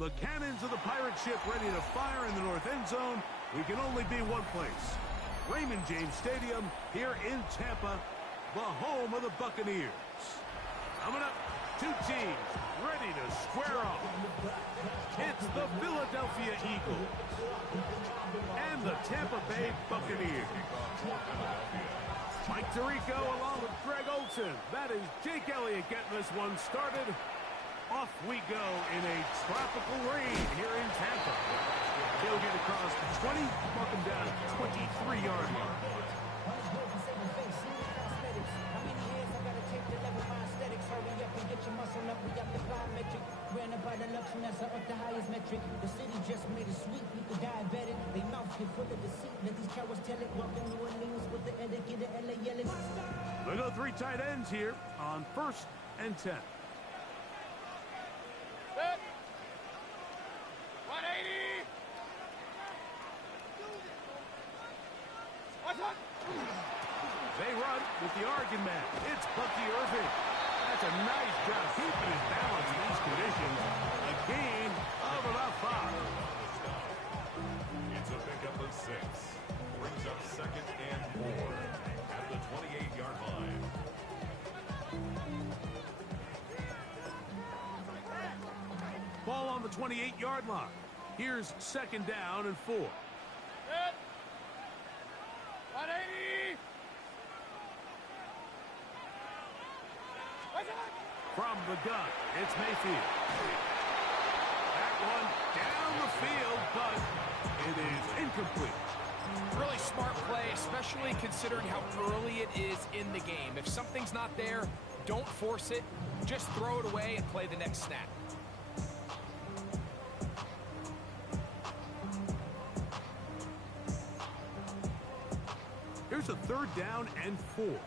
The cannons of the pirate ship ready to fire in the north end zone. We can only be one place. Raymond James Stadium here in Tampa, the home of the Buccaneers. Coming up, two teams ready to square off. It's the Philadelphia Eagles and the Tampa Bay Buccaneers. Mike Tirico along with Greg Olsen. That is Jake Elliott getting this one started. Off we go in a tropical rain here in Tampa. He'll get across the 20, mark him down at the 23-yard line. The highest metric. The city just made a sweep. You could diabetic. They mouth get full of deceit. Let these cowards tell it. Walking New Orleans with the etiquette of LA yelling. We'll go three tight ends here on 1st and 10. Set. 180. They run with the Oregon man. It's Bucky Irving. That's a nice job keeping his balance in these conditions. A gain of about 5. It's a pickup of 6. Brings up 2nd and 4 at the 28-yard line. Ball on the 28-yard line. Here's 2nd down and 4. Set. 180. From the gun, it's Mayfield. That one down the field, but it is incomplete. Really smart play, especially considering how early it is in the game. If something's not there, don't force it. Just throw it away and play the next snap. Here's a 3rd down and 4.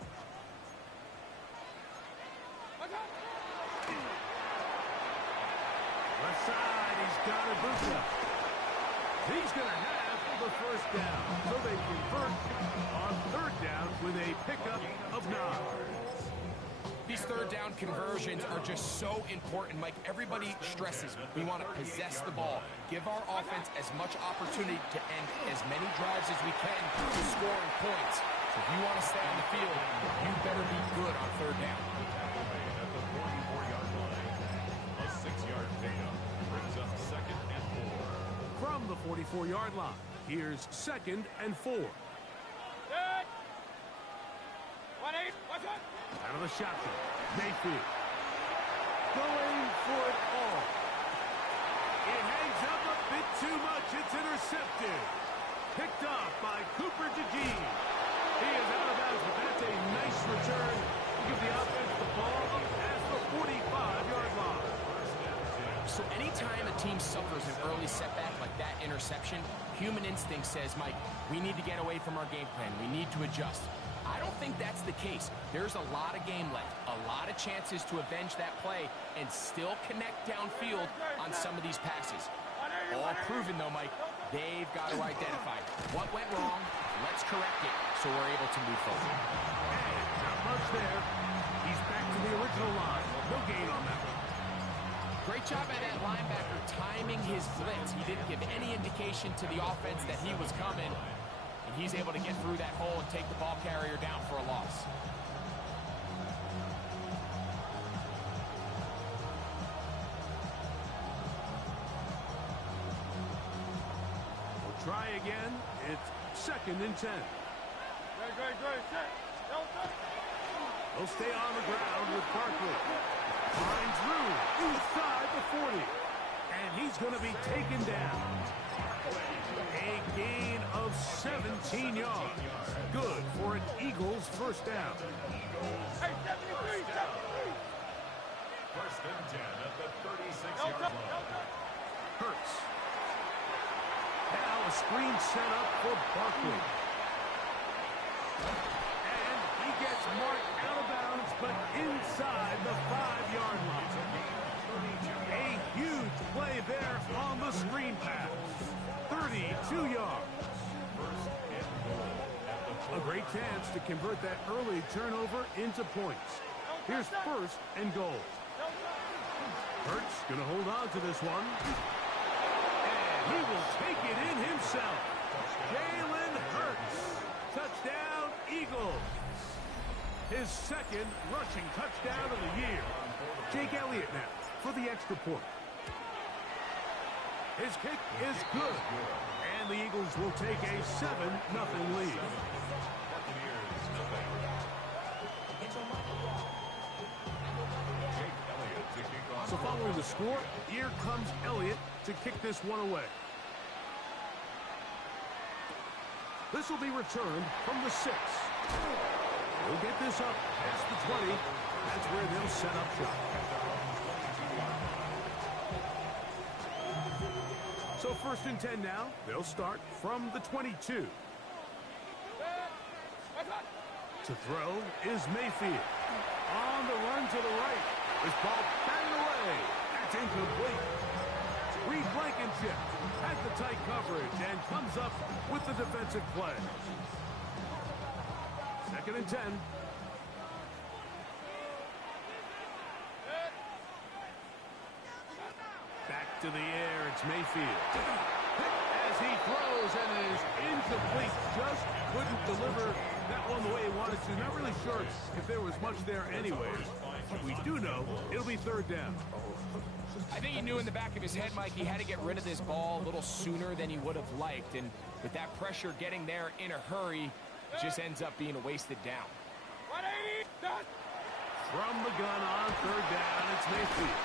Left side, he's got Ibuka. He's going to have the 1st down. So they convert on 3rd down with a pickup of 9. These 3rd down conversions are just so important, Mike. Everybody stresses we want to possess the ball, give our offense as much opportunity to end as many drives as we can to scoring points. So if you want to stay on the field, you better be good on 3rd down. At the 44-yard line, a 6-yard pickup brings up 2nd and 4. From the 44-yard line, here's 2nd and 4. Set. 180. Watch out. Out of the shotgun, Mayfield. Going for it all. It hangs up a bit too much. It's intercepted. Picked off by Cooper DeJean. He is out of bounds, but that's a nice return. We'll give the offense the ball at the 45-yard line. So anytime a team suffers an early setback like that interception, human instinct says, Mike, we need to get away from our game plan. We need to adjust. I don't think that's the case. There's a lot of game left, a lot of chances to avenge that play and still connect downfield on some of these passes. All proven, though, Mike. They've got to identify what went wrong. Let's correct it so we're able to move forward. And not much there. He's back to the original line. No gain on that one. Great job by that linebacker timing his blitz. He didn't give any indication to the offense that he was coming. And he's able to get through that hole and take the ball carrier down for a loss. We'll try again. It's 2nd and 10. Great. Set. They'll stay on the ground with Barkley. Finds room inside the 40. And he's going to be taken down. A gain of 17 yards. Good for an Eagles 1st down. Hey, 73. 1st and 10 at the 36-yard line. Hurts. Now a screen set up for Barkley. And he gets marked out of bounds, but inside the 5-yard line. A huge play there on the screen pass. 32 yards. A great chance to convert that early turnover into points. Here's 1st and goal. Hurts going to hold on to this one. He will take it in himself. Jalen Hurts. Touchdown, Eagles. His second rushing touchdown of the year. Jake Elliott now for the extra point. His kick is good. And the Eagles will take a 7-0 lead. So following the score, here comes Elliott to kick this one away. This will be returned from the 6. We'll get this up past the 20. That's where they'll set up shop. So 1st and 10 now. They'll start from the 22. To throw is Mayfield. On the run to the right. This ball batted away. That's incomplete. Reed Blankenship has the tight coverage and comes up with the defensive play. 2nd and 10. Back to the air, it's Mayfield. As he throws, and it is incomplete. Just couldn't deliver that one the way he wanted to. Not really sure if there was much there anyways. But we do know it'll be 3rd down. I think he knew in the back of his head, Mike, he had to get rid of this ball a little sooner than he would have liked. And with that pressure getting there in a hurry, it just ends up being a wasted down. 180, done. From the gun on 3rd down, it's Mayfield.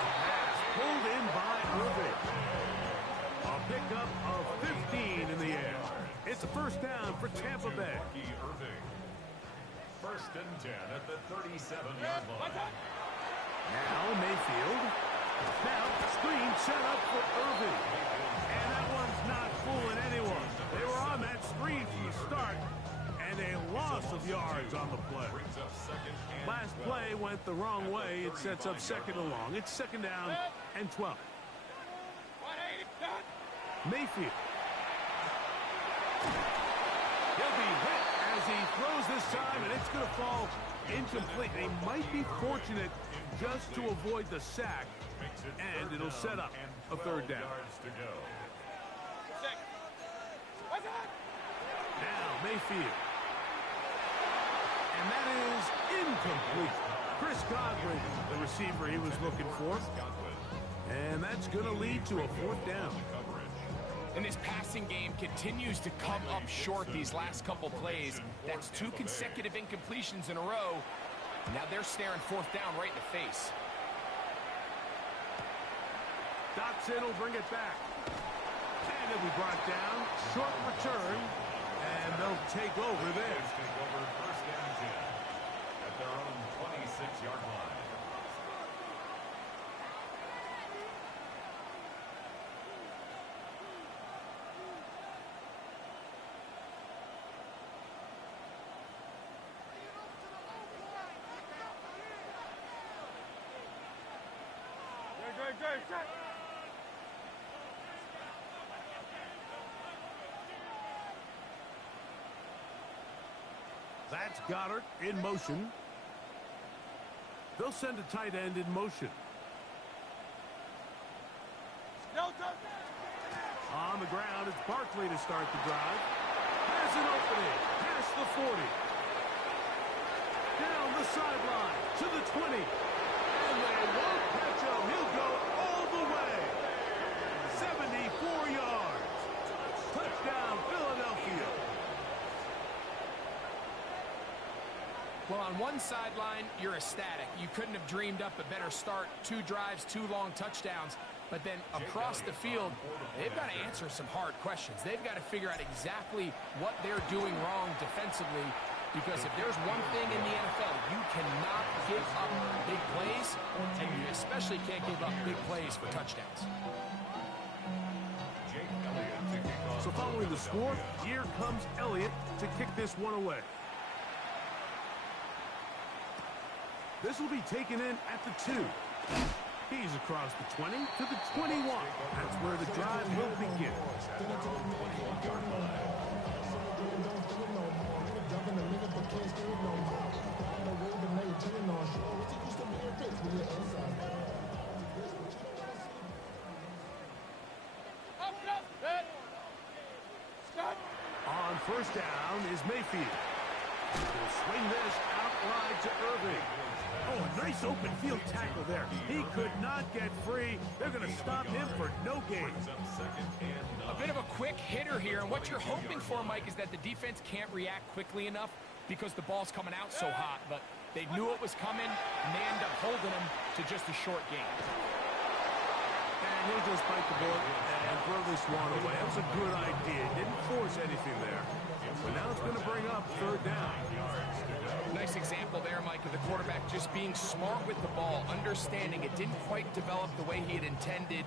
Pass pulled in by Irving. A pickup of 15 in the air. It's a 1st down for Tampa Bay. Irving. 1st and 10 at the 37-yard line. Now Mayfield. Now screen set up for Irving. And that one's not fooling anyone. They were on that screen from the start. And a loss of yards on the play. Last play went the wrong way. It sets up 2nd and long. It's 2nd down and 12. 180, done. Mayfield. He'll be hit as he throws this time, and it's going to fall incomplete. They might be fortunate just to avoid the sack, and it'll set up a 3rd down. Now Mayfield. And that is incomplete. Chris Godwin, the receiver he was looking for. And that's going to lead to a 4th down. And this passing game continues to come up short these last couple plays. That's 2 consecutive incompletions in a row. Now they're staring 4th down right in the face. Dotson will bring it back. And it'll be brought down. Short return. And they'll take over there. Take over 1st and 10 at their own 26-yard line. Great, set. That's Goddard in motion. They'll send a tight end in motion. No touch. On the ground, it's Barkley to start the drive. Has an opening. Past the 40. Down the sideline to the 20. And they won't catch him. He'll go all the way. 74 yards. Touchdown, Philadelphia. Well, on one sideline, you're ecstatic. You couldn't have dreamed up a better start. 2 drives, 2 long touchdowns. But then across the field, they've got to answer some hard questions. They've got to figure out exactly what they're doing wrong defensively. Because if there's one thing in the NFL, you cannot give up big plays, and you especially can't give up big plays for touchdowns. So following the score, here comes Elliott to kick this one away. This will be taken in at the 2. He's across the 20 to the 21. That's where the drive will begin. First down is Mayfield. He'll swing this out wide to Irving. Oh, a nice open field tackle there. He could not get free. They're going to stop him for no gain. A bit of a quick hitter here, and what you're hoping for, Mike, is that the defense can't react quickly enough because the ball's coming out so hot, but they knew it was coming, and they end up holding him to just a short gain. And he'll just bite the bullet and throw this one away. That was a good idea. Didn't force anything there. But now it's going to bring up third down. Nice example there, Mike, of the quarterback just being smart with the ball, understanding it didn't quite develop the way he had intended.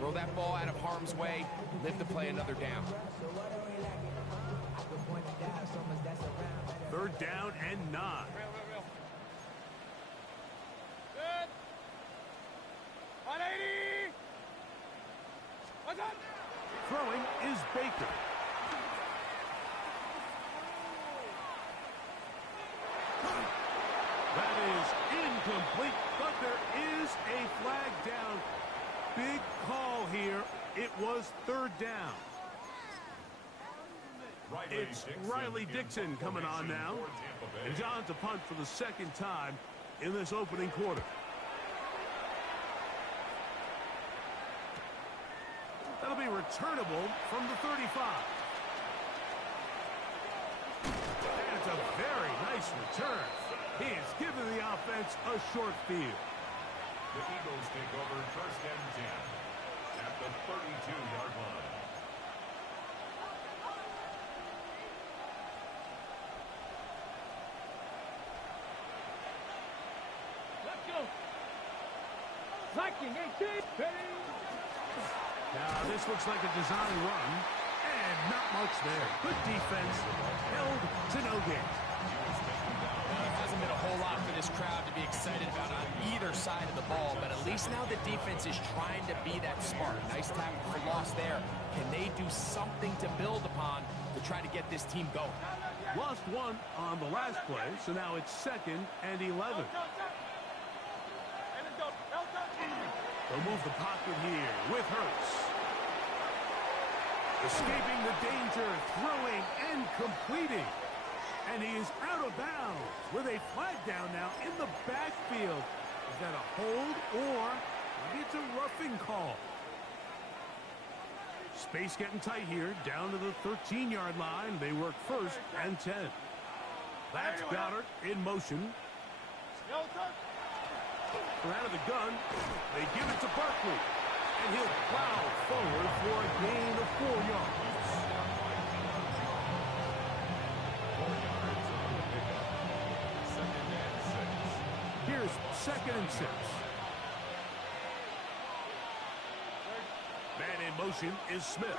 Throw that ball out of harm's way, live to play another down. Third down and 9. Good. 180. What's up? Throwing is Baker. That is incomplete, but there is a flag down. Big call here. It was third down. It's Riley Dixon coming on now. And John to punt for the second time in this opening quarter. That'll be returnable from the 35. And it's a very nice return. He has given the offense a short field. The Eagles take over first and 10 at the 32-yard line. Let's go. Viking 18. Now this looks like a design run, and not much there. Good defense, held to no gain. There hasn't been a whole lot for this crowd to be excited about on either side of the ball, but at least now the defense is trying to be that smart. Nice tackle for loss there. Can they do something to build upon to try to get this team going? Lost one on the last play, so now it's 2nd and 11. They'll move the pocket here with Hurts. Escaping the danger, throwing and completing. And he is out of bounds with a flag down now in the backfield. Is that a hold or maybe it's a roughing call? Space getting tight here, down to the 13-yard line. They work first and 10. That's Goddard in motion. From out of the gun, they give it to Barkley. And he'll plow forward for a gain of 4 yards. 4 yards on the pickup. Second and 6. Here's 2nd and 6. Man in motion is Smith.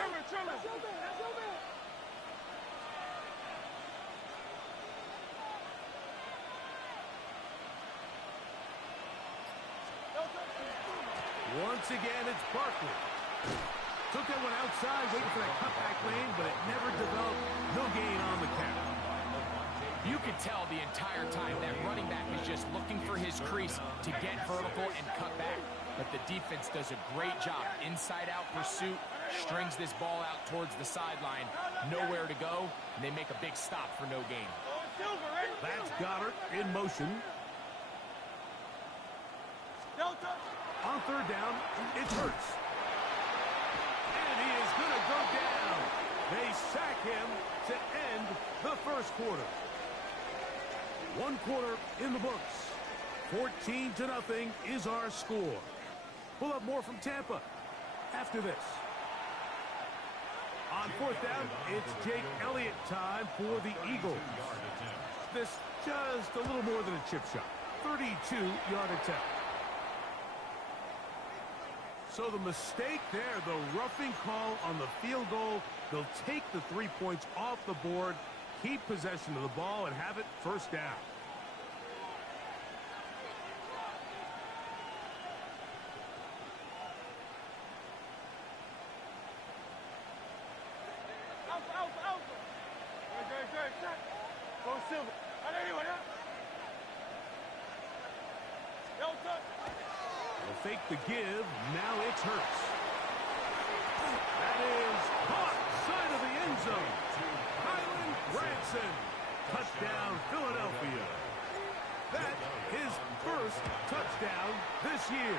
Once again, it's Barkley. Took that one outside, waiting for that cutback lane, but it never developed. No gain on the catch. You could tell the entire time that running back is just looking for his crease to get vertical and cut back. But the defense does a great job. Inside-out pursuit, strings this ball out towards the sideline. Nowhere to go, and they make a big stop for no gain. That's Goddard in motion. On third down, it's Hurts. And he is going to go down. They sack him to end the first quarter. 1 quarter in the books. 14-0 is our score. We'll have more from Tampa after this. On fourth down, it's Jake Elliott time for the Eagles. This just a little more than a chip shot. 32-yard attempt. So the mistake there, the roughing call on the field goal. They'll take the 3 points off the board, keep possession of the ball, and have it first down. Go Silver. They'll fake the give. Now it's Hurts. That is caught side of the end zone. Kylan Branson. Touchdown, Philadelphia. That's his first touchdown this year.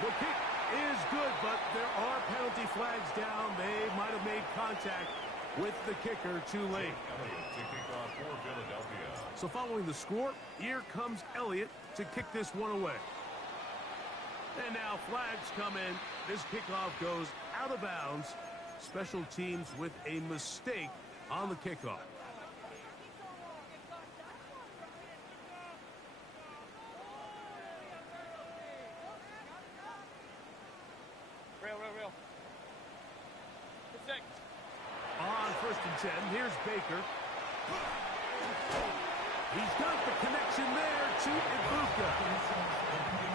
The kick is good, but there are penalty flags down. They might have made contact with the kicker too late. So following the score, here comes Elliott to kick this one away. And now flags come in. This kickoff goes out of bounds. Special teams with a mistake on the kickoff. Real. Good six. On 1st and 10, here's Baker. He's got the connection there to Ibuka.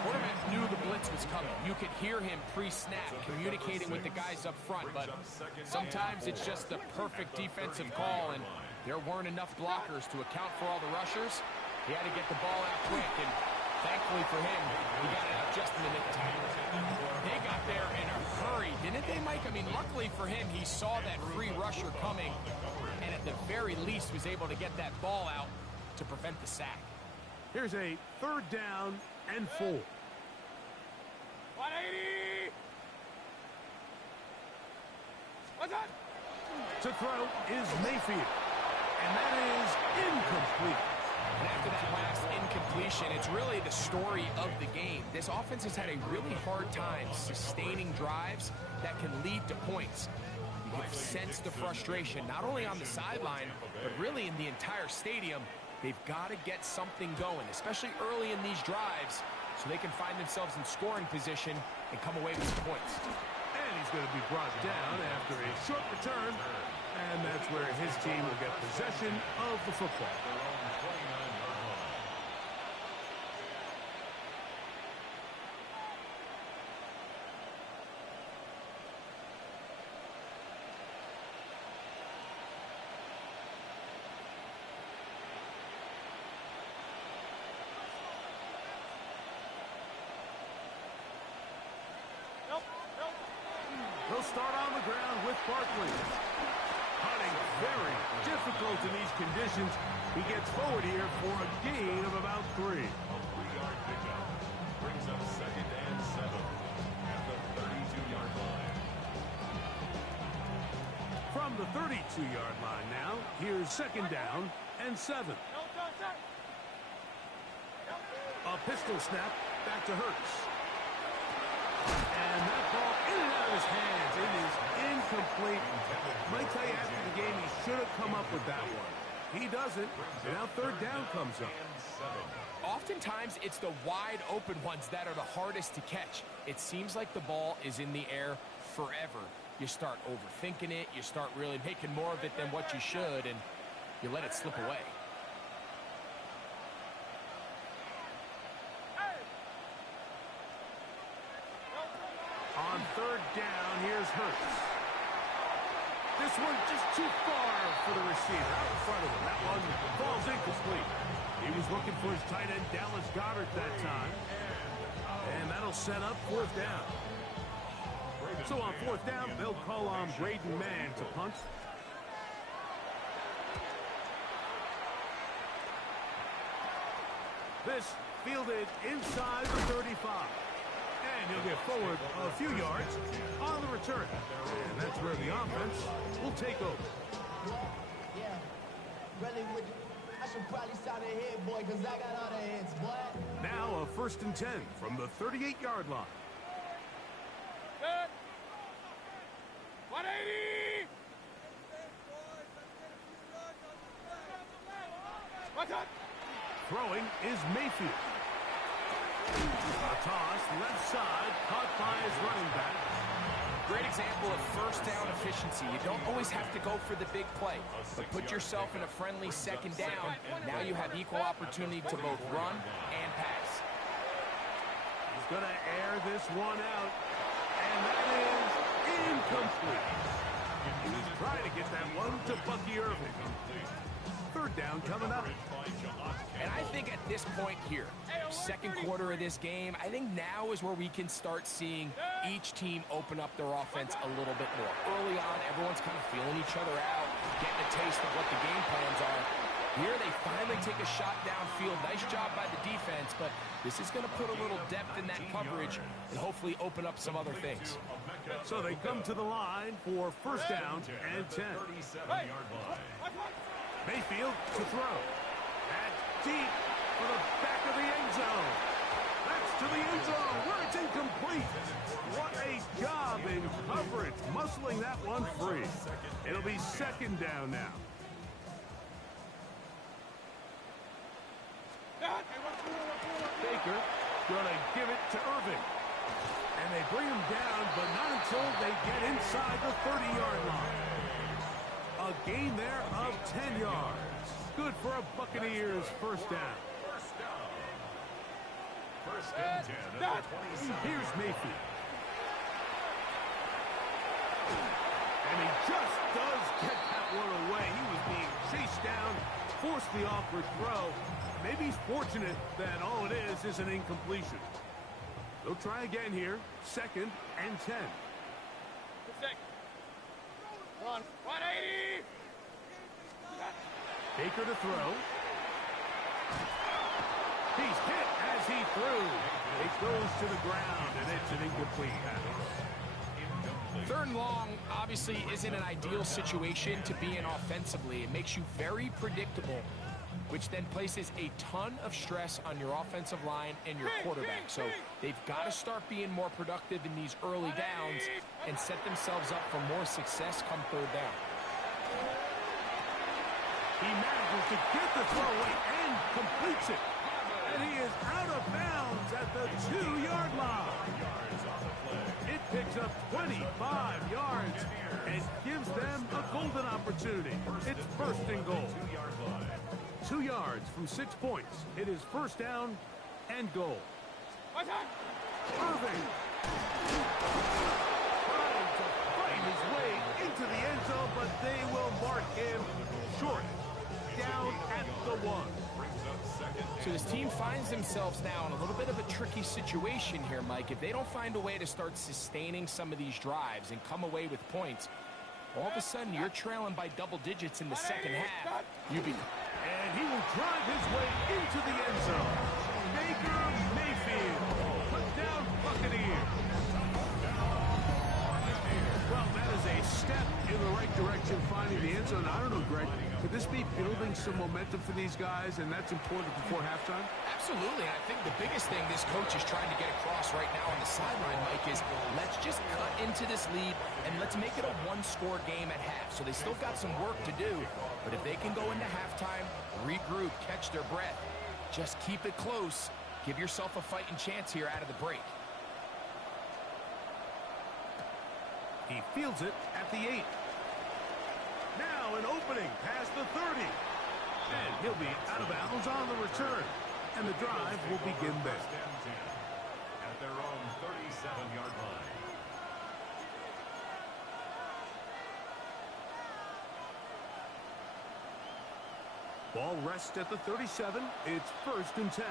Quarterback knew the blitz was coming. You could hear him pre-snap communicating with the guys up front, but sometimes it's just the perfect defensive call, and there weren't enough blockers to account for all the rushers. He had to get the ball out quick, and thankfully for him, he got it out just in the nick of time. They got there in a hurry, didn't they, Mike? I mean, luckily for him, he saw that free rusher coming, and at the very least was able to get that ball out to prevent the sack. Here's a 3rd down and 4. 180. What's that? To throw is Mayfield. And that is incomplete. And after that last incompletion, it's really the story of the game. This offense has had a really hard time sustaining drives that can lead to points. You can sense the frustration, not only on the sideline, but really in the entire stadium. They've got to get something going, especially early in these drives, so they can find themselves in scoring position and come away with some points. And he's going to be brought down after a short return. And that's where his team will get possession of the football. He'll start on the ground with Barkley. Hunting very difficult in these conditions. He gets forward here for a gain of about 3. 3-yard pickup. Brings up 2nd and 7 at the 32-yard line. From the 32-yard line now, here's 2nd down and 7. A pistol snap back to Hurts. And that ball in and out of his hands. It is incomplete. Might tell you after the game he should have come up with that one. He doesn't. And now 3rd down comes up. Oftentimes, it's the wide open ones that are the hardest to catch. It seems like the ball is in the air forever. You start overthinking it. You start really making more of it than what you should, and you let it slip away. On 3rd down, here's Hurts. This one just too far for the receiver out in front of him. That one falls incomplete. He was looking for his tight end, Dallas Goedert, that time. And that'll set up 4th down. So on 4th down, they'll call on Braden Mann to punt. This fielded inside the 35. And he'll get forward a few yards on the return. And that's where the offense will take over. Yeah, really would you? I should probably start a head, boy, because I got all the heads, boy. Now a 1st and 10 from the 38-yard line. Good. 180. What's that? Throwing is Mayfield. A toss, left side, caught by his running back. Great example of 1st down efficiency. You don't always have to go for the big play, but put yourself in a friendly 2nd down. Now you have equal opportunity to both run and pass. He's going to air this one out, and that is incomplete. He was trying to get that one to Bucky Irving. 3rd down coming up. And I think at this point here, 2nd quarter of this game, I think now is where we can start seeing each team open up their offense a little bit more. Early on, everyone's kind of feeling each other out, getting a taste of what the game plans are. Here they finally take a shot downfield. Nice job by the defense, but this is going to put a little depth in that coverage and hopefully open up some other things. So they come to the line for first down and 10. 37-yard line. Mayfield to throw. That's deep for the back of the end zone. That's to the end zone where it's incomplete. What a job in coverage, muscling that one free. It'll be second down now. Baker going to give it to Irving. And they bring him down, but not until they get inside the 30-yard line. A gain there of 10 yards. Good for a Buccaneers first down. First and 10 at the 27. Here's Mayfield. And he just does get that one away. He was being chased down, forced the awkward throw. Maybe he's fortunate that all it is an incompletion. They'll try again here. Second and 10. Run. 180. Baker to throw. He's hit as he threw. It goes to the ground, and it's an incomplete pass. Third and long obviously isn't an ideal situation to be in offensively. It makes you very predictable, which then places a ton of stress on your offensive line and your quarterback. So they've got to start being more productive in these early downs and set themselves up for more success come third down. He manages to get the throw away and completes it. And he is out of bounds at the 2-yard line. It picks up 25 yards and gives them a golden opportunity. It's first and goal. 2 yards from 6 points. It is first down and goal. Irving trying to fight his way into the end zone, but they will mark him short. Down at the 1. So this team finds themselves now in a little bit of a tricky situation here, Mike. If they don't find a way to start sustaining some of these drives and come away with points, all of a sudden you're trailing by double digits in the second half. And he will drive his way into the end zone. Baker Mayfield, put down Buccaneers. Well, that is a step in the right direction, finding the end zone. I don't know, Greg, could this be building some momentum for these guys, and that's important before halftime? Absolutely. I think the biggest thing this coach is trying to get across right now on the sideline, Mike, is let's just cut into this lead and let's make it a one-score game at half. So they still got some work to do, but if they can go into halftime, regroup, catch their breath, just keep it close, give yourself a fighting chance here out of the break. He fields it at the 8. Now an opening past the 30. And he'll be out of bounds on the return. And the drive will begin there. First and 10 at their own 37-yard line. Ball rests at the 37. It's first and 10.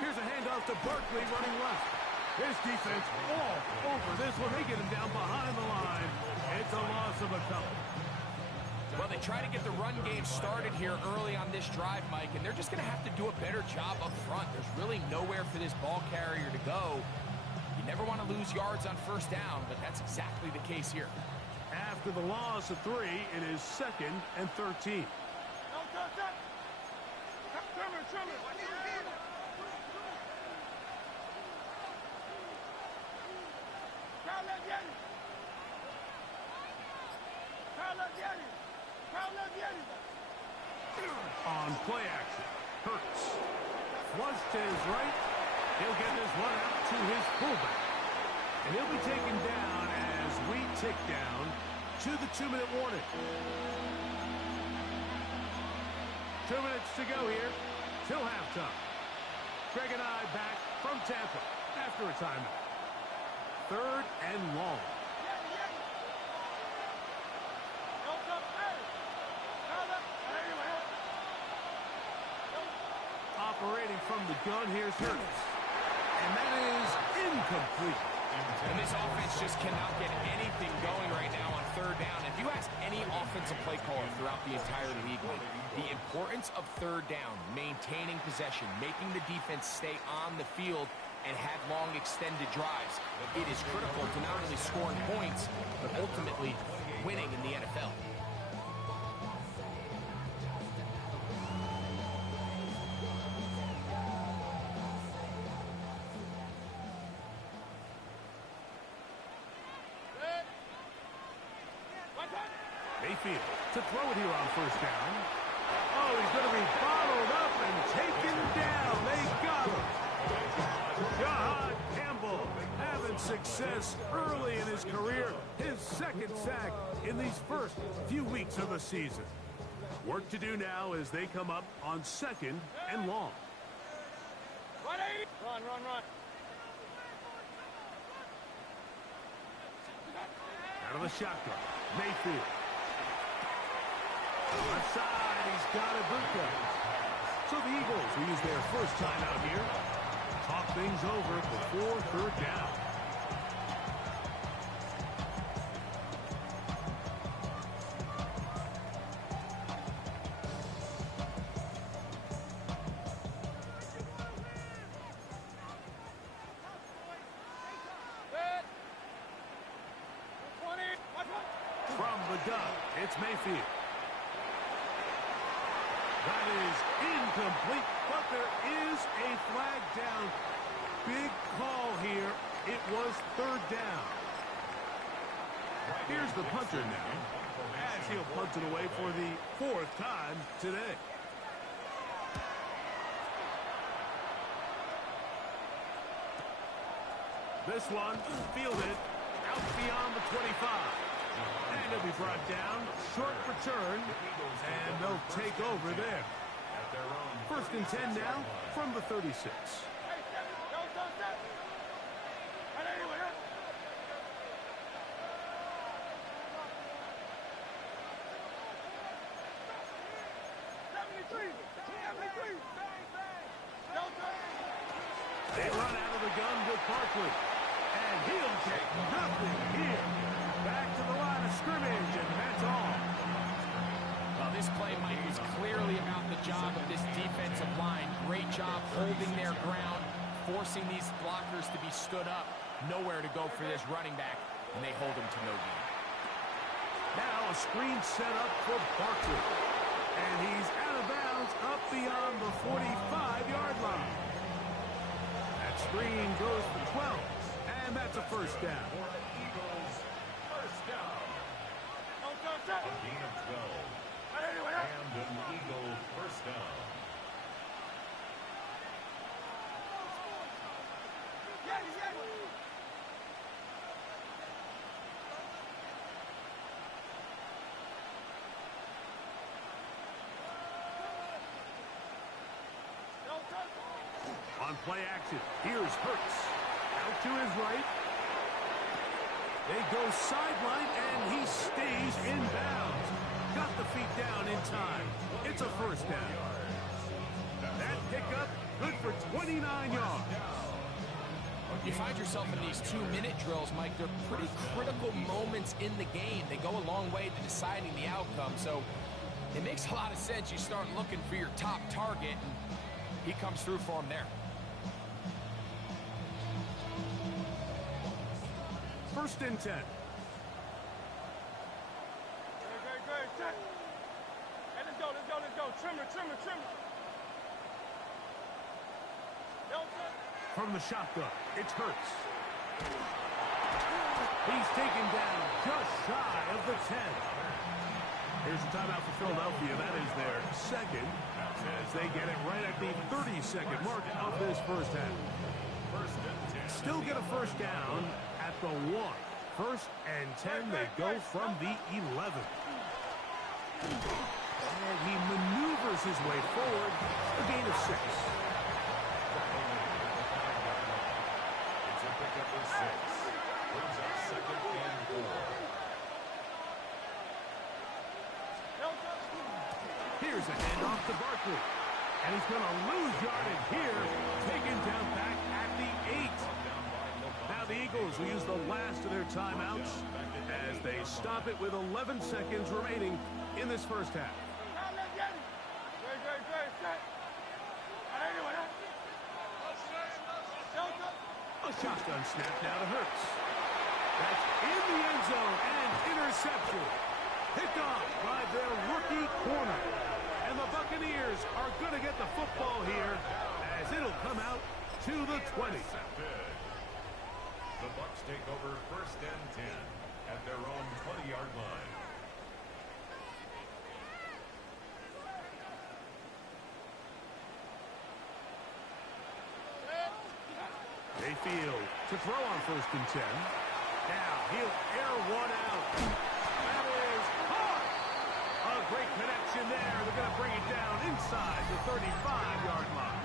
Here's a handoff to Barkley running left. His defense all over this one. They get him down behind the line. It's a loss of a couple. Well, they try to get the run game started here early on this drive, Mike, and they're just going to have to do a better job up front. There's really nowhere for this ball carrier to go. You never want to lose yards on first down, but that's exactly the case here. After the loss of 3, it is second and 13. On play action, Hurts flushed to his right. He'll get this one out to his fullback. And he'll be taken down as we tick down to the 2-minute warning. 2 minutes to go here till halftime. Greg and I back from Tampa after a timeout. Third and long. Operating from the gun, here's Hurts. And that is incomplete. And this offense just cannot get anything going right now on third down. If you ask any offensive play caller throughout the entire league, the importance of third down, maintaining possession, making the defense stay on the field, and have long extended drives, it is critical to not only scoring points, but ultimately winning in the NFL. Mayfield to throw it here on first down. Oh, he's going to be bottled up and taken down. They got him. Jahan Campbell having success early in his career. His second sack in these first few weeks of the season. Work to do now as they come up on second and long. 180. Run, run, run. Out of the shotgun, Mayfield. Left side, he's got Ibuka. So the Eagles will use their first time out here. Talk things over before third down. From the gun, it's Mayfield. That is incomplete, but there is a flag down. Big call here. It was third down. Here's the punter now, as he'll punt it away for the fourth time today. This one fielded out beyond the 25. And he'll be brought down, short return, and they'll take over there. First and 10 now from the 36. They run out of the gun with Barkley, and he'll take nothing here. Back to the line of scrimmage, and that's all. Well, this play, Mike, is clearly about the job of this defensive line. Great job holding their ground, forcing these blockers to be stood up. Nowhere to go for this running back, and they hold him to no gain. Now a screen set up for Barkley, and he's out of bounds up beyond the 45-yard line. That screen goes for 12, and that's a first down. A gain of 12. And an Eagle first down. On play action, here's Hurts. Out to his right. They go sideline, and he stays in bounds. Got the feet down in time. It's a first down. That pickup, good for 29 yards. You find yourself in these 2-minute drills, Mike. They're pretty critical moments in the game. They go a long way to deciding the outcome. So it makes a lot of sense. You start looking for your top target, and he comes through for him there. First and 10. Hey, let's go. Trimmer. From the shotgun, it's Hurts. He's taken down just shy of the 10. Here's a timeout for Philadelphia. That is their second, as they get it right at the 30-second mark of this first half. Still get a first down at the 1. First and 10, they go from the 11. And he maneuvers his way forward, a gain of 6. It's a pickup for 6. Brings up second and 4. Here's a handoff to Barkley. And he's going to lose yardage here, taken down back at Now the Eagles will use the last of their timeouts as they stop it with 11 seconds remaining in this first half. A shotgun snap now to Hurts. That's in the end zone and interception. Picked off by their rookie corner. And the Buccaneers are going to get the football here as it'll come out to the 20. The Bucs take over 1st and 10 at their own 20-yard line. Mayfield to throw on 1st and 10. Now he'll air one out. That is caught. A great connection there. They're going to bring it down inside the 35-yard line.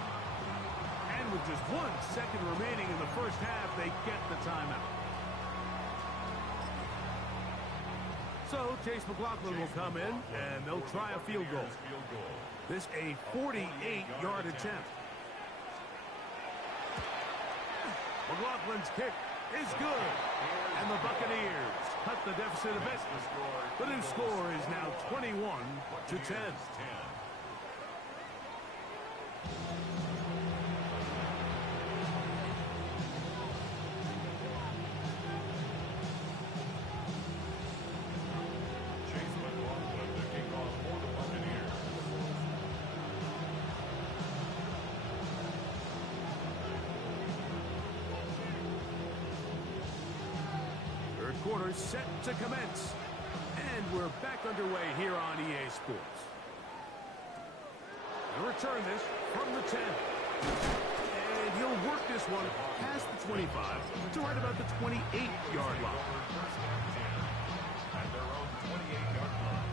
And with just 1 second remaining in the first half, they get the timeout. So Chase McLaughlin will come in, and they'll try a field goal. This a 48-yard attempt. McLaughlin's kick is good. And the Buccaneers cut the deficit a bit. The new score is now 21-10. Quarter set to commence. And we're back underway here on EA Sports. They'll return this from the 10. And he'll work this one past the 25 to right about the 28-yard line. At their own 28-yard line.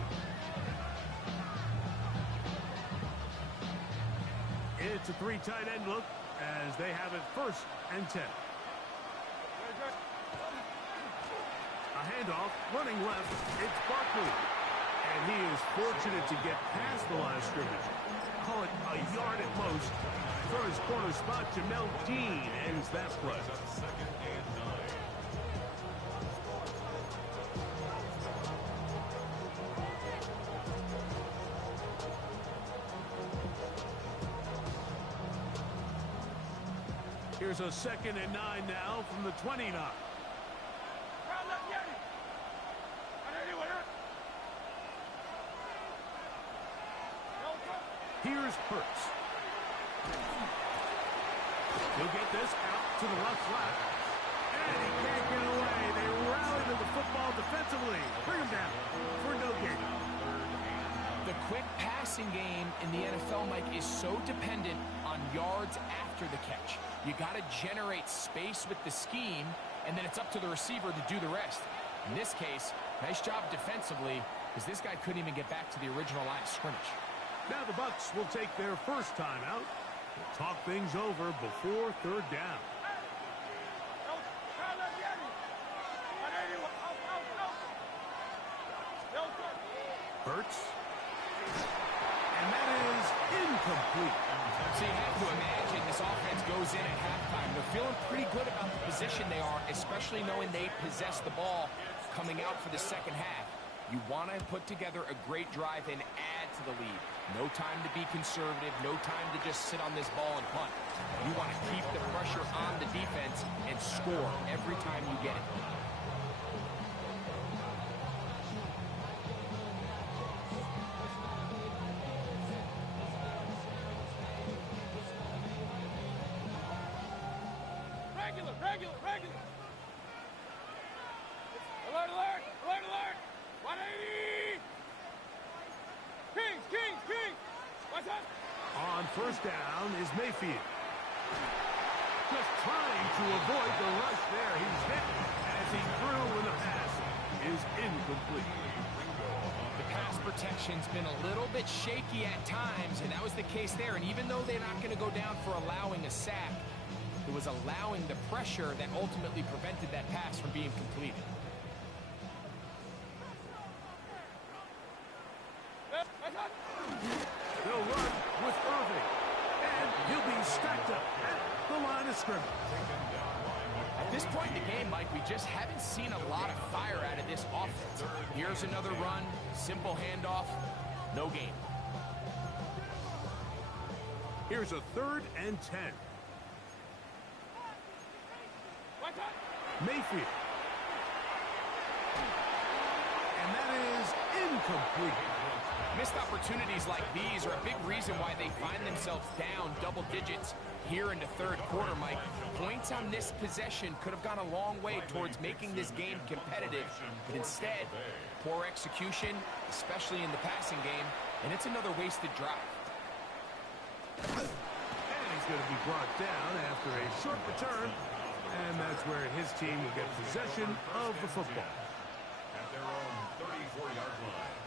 It's a 3 tight end look as they have it 1st and 10. A handoff, running left, it's Barkley. And he is fortunate to get past the line of scrimmage. Call it a yard at most. From his corner spot, Jamel Dean ends that play. 2nd and 9. Here's a 2nd and 9 now from the 29. Here's Hurts. He'll get this out to the left flat. And he can't get away. They rally to the football defensively. Bring him down for no gain. The quick passing game in the NFL, Mike, is so dependent on yards after the catch. You got to generate space with the scheme, and then it's up to the receiver to do the rest. In this case, nice job defensively, because this guy couldn't even get back to the original line of scrimmage. Now the Bucs will take their first timeout. We'll talk things over before 3rd down. Hurts. And that is incomplete. So you have to imagine this offense goes in at halftime. They're feeling pretty good about the position they are, especially knowing they possess the ball coming out for the second half. You want to put together a great drive and add to the lead. No time to be conservative. No time to just sit on this ball and punt. You want to keep the pressure on the defense and score every time you get it. Regular. Alert. 180. Kings. What's up? On 1st down is Mayfield. Just trying to avoid the rush there. He's hit as he threw when the pass is incomplete. The pass protection's been a little bit shaky at times, and that was the case there. And even though they're not going to go down for allowing a sack, it was allowing the pressure that ultimately prevented that pass from being completed. They'll run with Irving. And he'll be stacked up at the line line of scrimmage. At this point in the game, Mike, we just haven't seen a lot of fire out of this offense. Here's another run, simple handoff, no gain. Here's a 3rd and 10. Mayfield. And that is incomplete. Missed opportunities like these are a big reason why they find themselves down double digits here in the 3rd quarter, Mike. Points on this possession could have gone a long way towards making this game competitive, but instead, poor execution, especially in the passing game, and it's another wasted drive. And he's going to be brought down after a short return, and that's where his team will get possession of the football. At their own 34-yard line.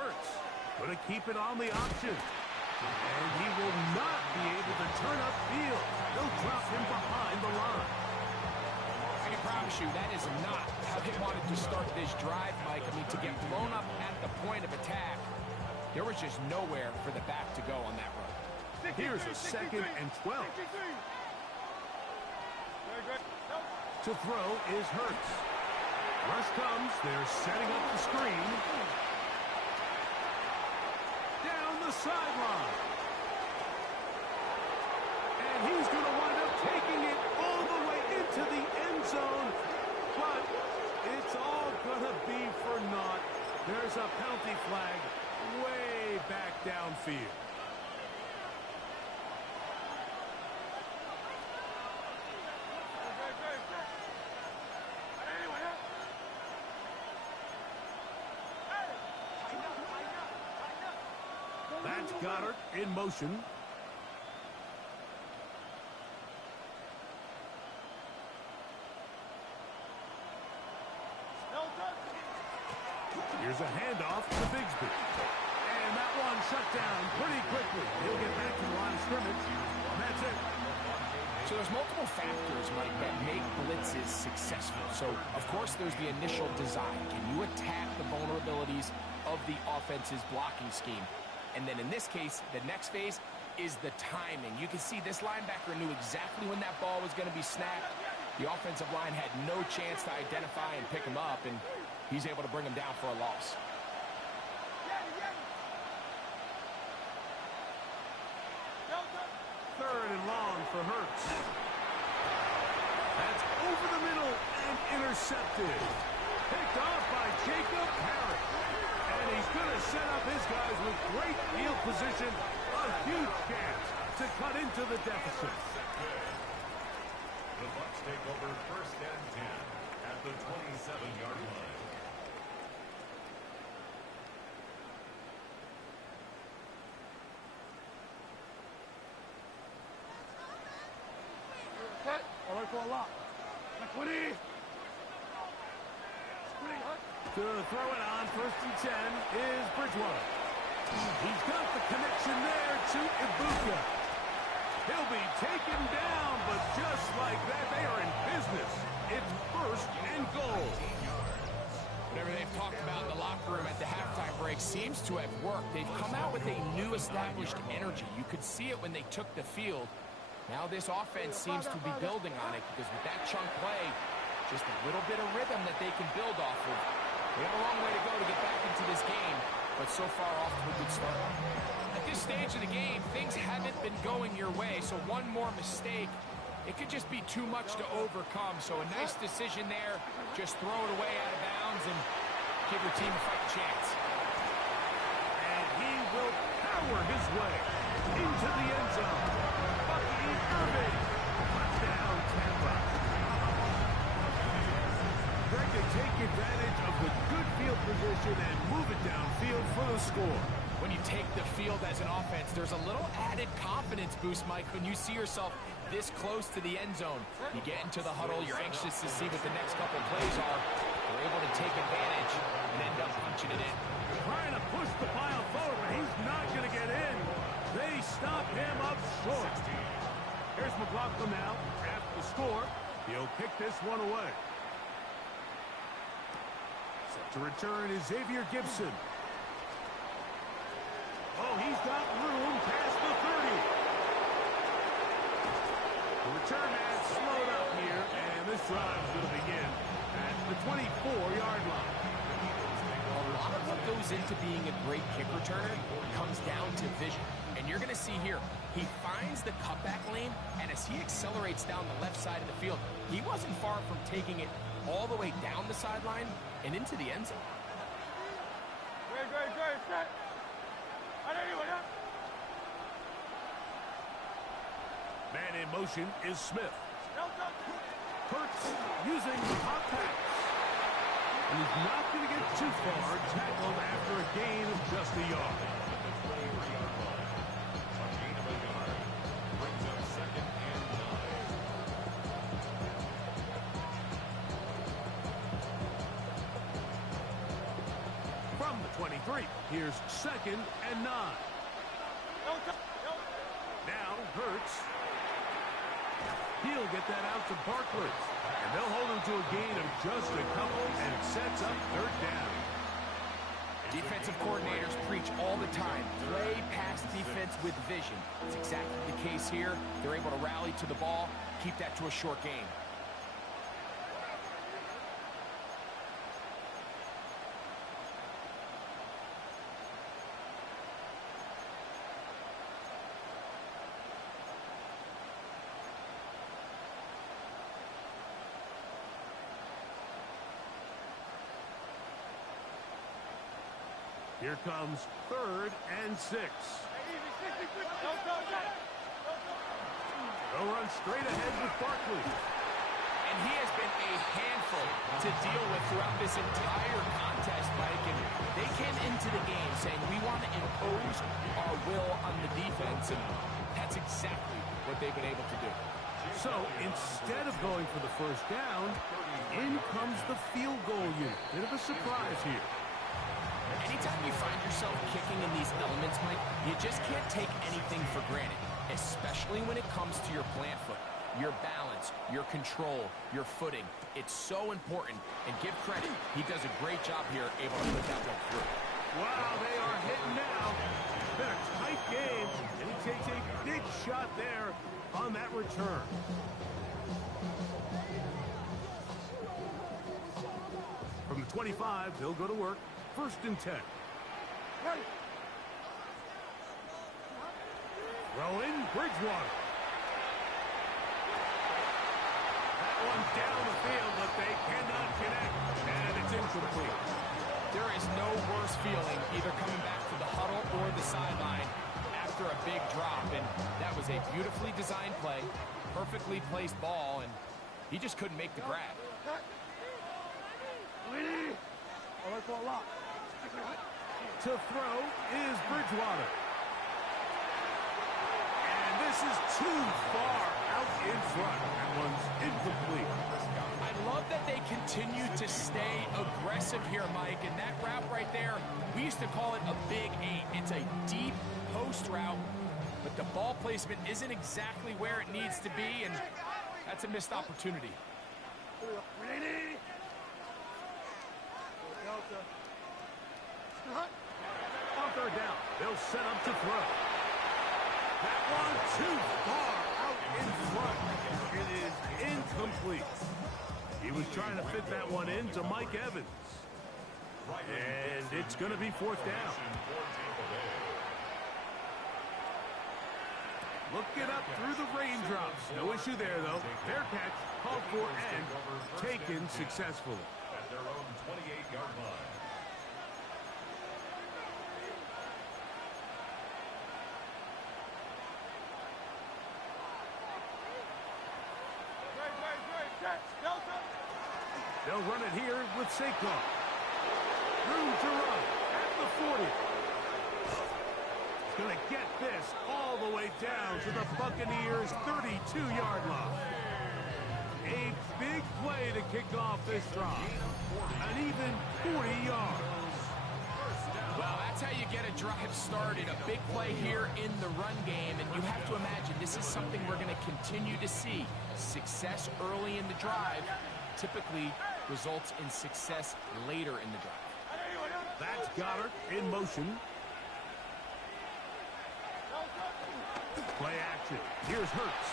Hurts going to keep it on the option. And he will not be able to turn upfield. They'll drop him behind the line. I can promise you that is not how they wanted to start this drive, Mike. I mean, to get blown up at the point of attack, there was just nowhere for the back to go on that run. Here's a 2nd and 12. To throw is Hurts. Rush comes. They're setting up the screen. Down the sideline. And he's going to wind up taking it all the way into the end zone. But it's all going to be for naught. There's a penalty flag way back downfield. That's Goddard in motion. Here's a handoff to Bigsby. And that one shut down pretty quickly. He'll get back to the line of scrimmage. And that's it. So there's multiple factors, Mike, that make blitzes successful. So, of course, there's the initial design. Can you attack the vulnerabilities of the offense's blocking scheme? And then in this case, the next phase is the timing. You can see this linebacker knew exactly when that ball was going to be snapped. The offensive line had no chance to identify and pick him up, and he's able to bring him down for a loss. 3rd and long for Hurts. That's over the middle and intercepted. Picked off by Jacob Harris. And he's going to set up his guys with great field position. A huge chance to cut into the deficit. The Bucs take over 1st and 10 at the 27-yard line. To throw it on 1st and 10 is Bridgewater. He's got the connection there to Ibuka. He'll be taken down, but just like that, they are in business. It's 1st and goal. Whatever they've talked about in the locker room at the halftime break seems to have worked. They've come out with a new established energy. You could see it when they took the field. Now this offense seems to be building on it because with that chunk play, just a little bit of rhythm that they can build off of. They have a long way to go to get back into this game, but so far off to a good start. At this stage of the game, things haven't been going your way, so one more mistake, it could just be too much to overcome. So a nice decision there, just throw it away out of bounds and give your team a fighting chance. And he will power his way into the end zone. Bucky Irving, touchdown Tampa. Greg, they take advantage of the good field position and move it downfield for the score. When you take the field as an offense, there's a little added confidence boost, Mike, when you see yourself this close to the end zone. You get into the huddle, you're anxious to see what the next couple plays are. You're able to take advantage and end up punching it in. Trying to push the pile forward, but he's not going to get in. They stop him up short. Here's McLaughlin now after the score. He'll kick this one away. Set to return is Xavier Gibson. Oh, he's got room past the 30. The return man slowed up here, and this drive is going to begin at the 24-yard line. A lot of what goes into being a great kick returner comes down to vision. And you're going to see here, he finds the cutback lane, and as he accelerates down the left side of the field, he wasn't far from taking it all the way down the sideline and into the end zone. Great, set. Man in motion is Smith. Hurts using the hot pass. And he's not going to get too far, tackled after a gain of just a yard. A gain of a yard brings up 2nd and 9. From the 23, here's 2nd and 9. Now Hurts. He'll get that out to Barkley. And they'll hold him to a gain of just a couple, and it sets up 3rd down. Defensive coordinators preach all the time, play pass defense with vision. It's exactly the case here. They're able to rally to the ball, keep that to a short game. Here comes 3rd and 6. They'll run straight ahead with Barkley. And he has been a handful to deal with throughout this entire contest, Mike. And they came into the game saying, we want to impose our will on the defense. And that's exactly what they've been able to do. So instead of going for the 1st down, in comes the field goal unit. Bit of a surprise here. Anytime you find yourself kicking in these elements, Mike, you just can't take anything for granted, especially when it comes to your plant foot, your balance, your control, your footing. It's so important, and give credit. He does a great job here, able to put that one through. Wow, they are hitting now. Been a tight game, and he takes a big shot there on that return. From the 25, they'll go to work. 1st and 10. Throw in Bridgewater. That one down the field, but they cannot connect, and it's incomplete. There is no worse feeling either coming back to the huddle or the sideline after a big drop, and that was a beautifully designed play, perfectly placed ball, and he just couldn't make the grab. To throw is Bridgewater. And this is too far out in front. That one's incomplete. I love that they continue to stay aggressive here, Mike, and that route right there, we used to call it a big 8. It's a deep post route, but the ball placement isn't exactly where it needs to be, and that's a missed opportunity. On 3rd down, they'll set up to throw. That one too far out in front. It is incomplete. He was trying to fit that one into Mike Evans. And it's going to be 4th down. Looking up through the raindrops. No issue there, though. Fair catch, called for, and taken successfully. At their own 28-yard line. They'll run it here with Saquon. Room to run at the 40. He's going to get this all the way down to the Buccaneers' 32-yard line. A big play to kick off this drive. An even 40 yards. Well, that's how you get a drive started. A big play here in the run game, and you have to imagine this is something we're going to continue to see. Success early in the drive typically results in success later in the drive. That's Goddard in motion. Play action. Here's Hurts.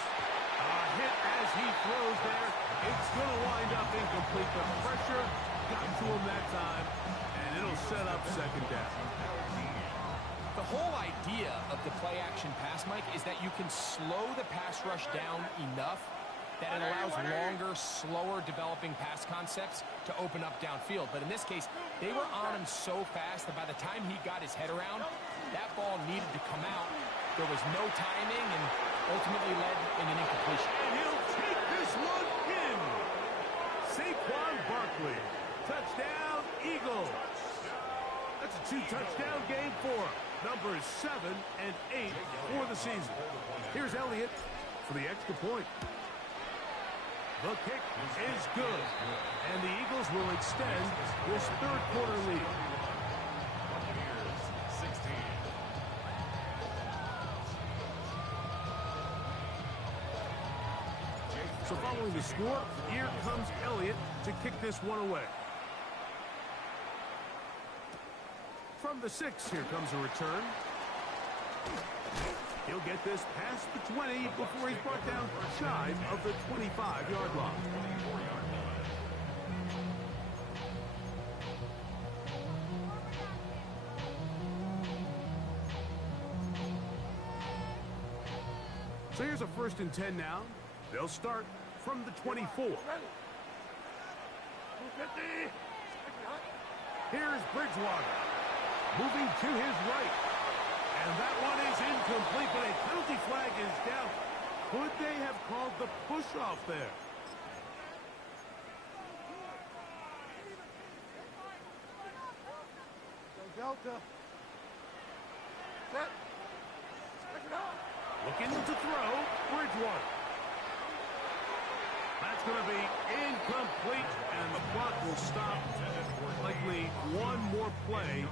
Hit as he throws there. It's going to wind up incomplete. The pressure got to him that time, and it'll set up second down. The whole idea of the play-action pass, Mike, is that you can slow the pass rush down enough that it allows longer, slower developing pass concepts to open up downfield. But in this case, they were on him so fast that by the time he got his head around, that ball needed to come out. There was no timing and ultimately led in an incompletion. And he'll take this one in. Saquon Barkley. Touchdown, Eagles. That's a 2-touchdown game for him. Numbers 7 and 8 for the season. Here's Elliott for the extra point. The kick is good, and the Eagles will extend this third quarter lead. Buccaneers 16. So following the score, here comes Elliott to kick this one away. From the 6, here comes a return. He'll get this past the 20 before he's brought down shy of the 25-yard line. 24-yard line. So here's a 1st and 10 now. They'll start from the 24. Here's Bridgewater. Moving to his right. And that one is incomplete, but a penalty flag is down. Could they have called the push-off there? Delta. Set. Looking to throw, Bridgewater. That's going to be incomplete, and the clock will stop. Likely one more play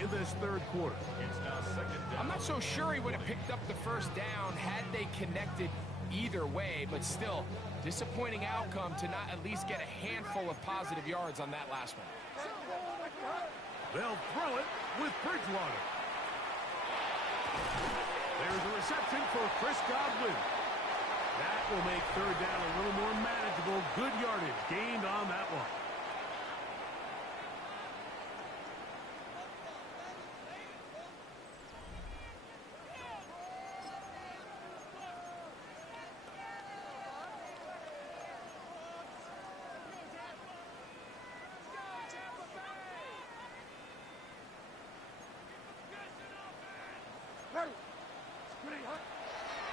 in this third quarter. It's now second down. I'm not so sure he would have picked up the first down had they connected either way, but still, disappointing outcome to not at least get a handful of positive yards on that last one. They'll throw it with Bridgewater. There's a reception for Chris Godwin. That will make third down a little more manageable. Good yardage gained on that one.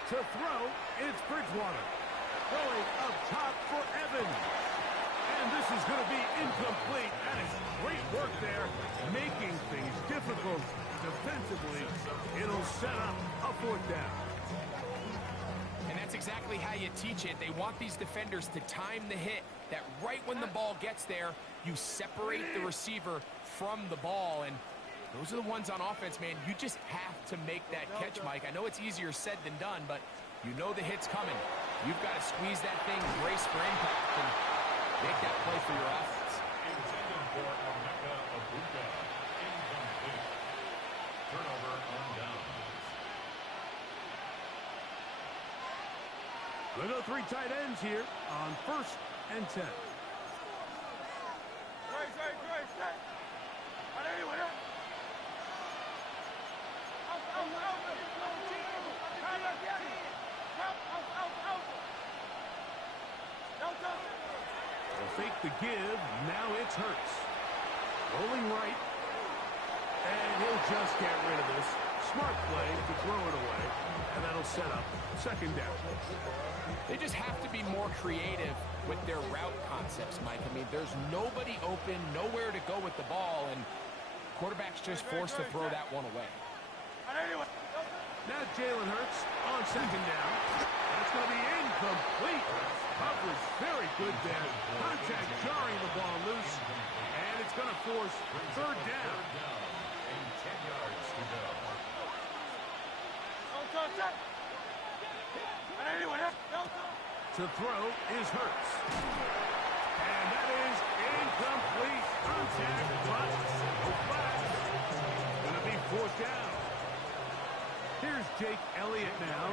To throw, it's Bridgewater. Throwing up top for Evans. And this is going to be incomplete. That is great work there, making things difficult defensively. It'll set up a 4th down. And that's exactly how you teach it. They want these defenders to time the hit, that right when the ball gets there, you separate the receiver from the ball. And those are the ones on offense, man. You just have to make that catch, Mike. I know it's easier said than done, but you know the hit's coming. You've got to squeeze that thing, brace for impact, and make that play for your offense. Intended for Emeka Egbuka. Incomplete. Turnover on downs. We'll go 3 tight ends here on 1st and 10. They'll fake the give. Now it's Hurts. Rolling right. And he'll just get rid of this. Smart play to throw it away. And that'll set up second down. They just have to be more creative with their route concepts, Mike. I mean, there's nobody open, nowhere to go with the ball, and quarterback's just forced to throw that one away. Now Jalen Hurts on second down. That's going to be incomplete. Coverage very good there. Contact jarring the ball loose. And it's going to force third down. And 10 yards to go. To throw is Hurts. And that is incomplete. Contact, but no flags. Going to be 4th down. Here's Jake Elliott now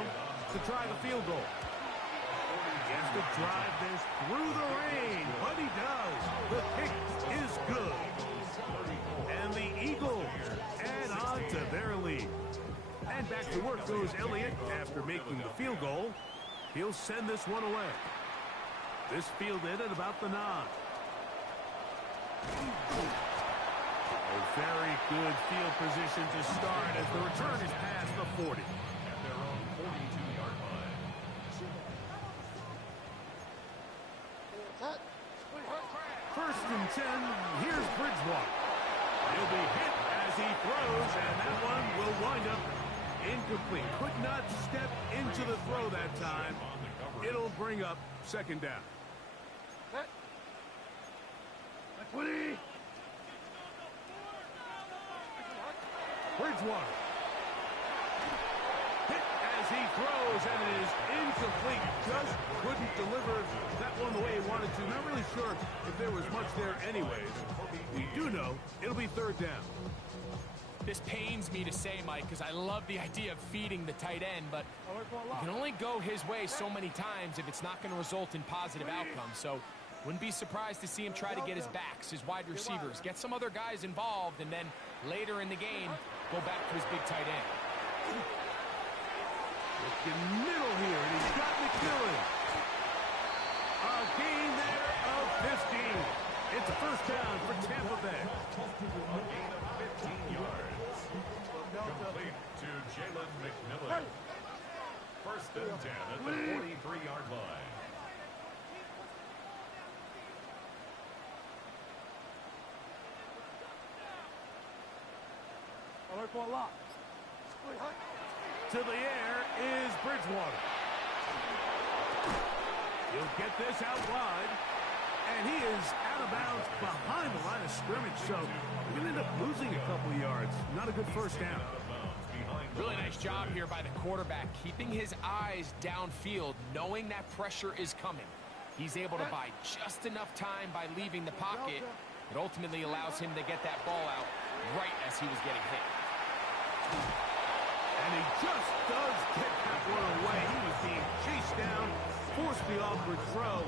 to try the field goal. He has to drive this through the rain, but he does. The kick is good. And the Eagles add on to their lead. And back to work goes Elliott after making the field goal. He'll send this one away. This fielded at about the 9. A very good field position to start as the return is past the 40. At their own 42-yard line. First and 10, here's Bridgewater. He'll be hit as he throws, and that one will wind up incomplete. Could not step into the throw that time. It'll bring up second down. Bridgewater. Hit as he throws, and it is incomplete. Just couldn't deliver that one the way he wanted to. Not really sure if there was much there anyways. We do know it'll be third down. This pains me to say, Mike, because I love the idea of feeding the tight end, but you can only go his way so many times if it's not going to result in positive outcomes. So wouldn't be surprised to see him try to get his backs, his wide receivers, get some other guys involved, and then later in the game, go back to his big tight end. Looking middle here, and he's got McMillan. A gain there of 15. It's a first down for Tampa Bay. A gain of 15 yards. Complete to Jalen McMillan. First and 10 at the 43-yard line. To the air is Bridgewater. He'll get this out wide. And he is out of bounds behind the line of scrimmage. So we're going to end up losing a couple of yards. Not a good first down. Really nice job here by the quarterback, keeping his eyes downfield, knowing that pressure is coming. He's able to buy just enough time by leaving the pocket. It ultimately allows him to get that ball out right as he was getting hit. And he just does get that one away. He was being chased down, forced the awkward throw.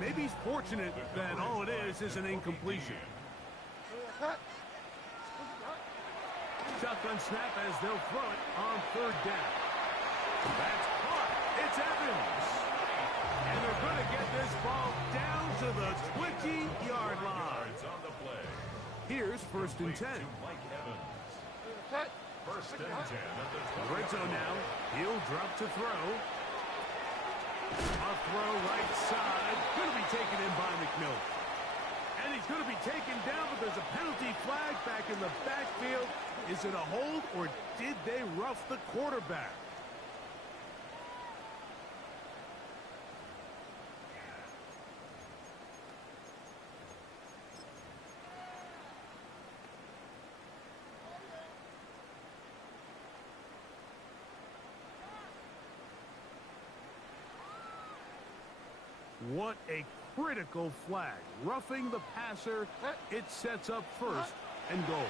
Maybe he's fortunate that all it is an incompletion. Shotgun snap as they'll throw it on third down. That's caught. It's Evans. And they're going to get this ball down to the 20-yard line. On the play. Here's first and 10. Mike Evans. First and 10 at the Red zone now. He'll drop to throw. A throw right side. Going to be taken in by McMillan. And he's going to be taken down, but there's a penalty flag back in the backfield. Is it a hold, or did they rough the quarterback? What a critical flag. Roughing the passer, it sets up first and goal.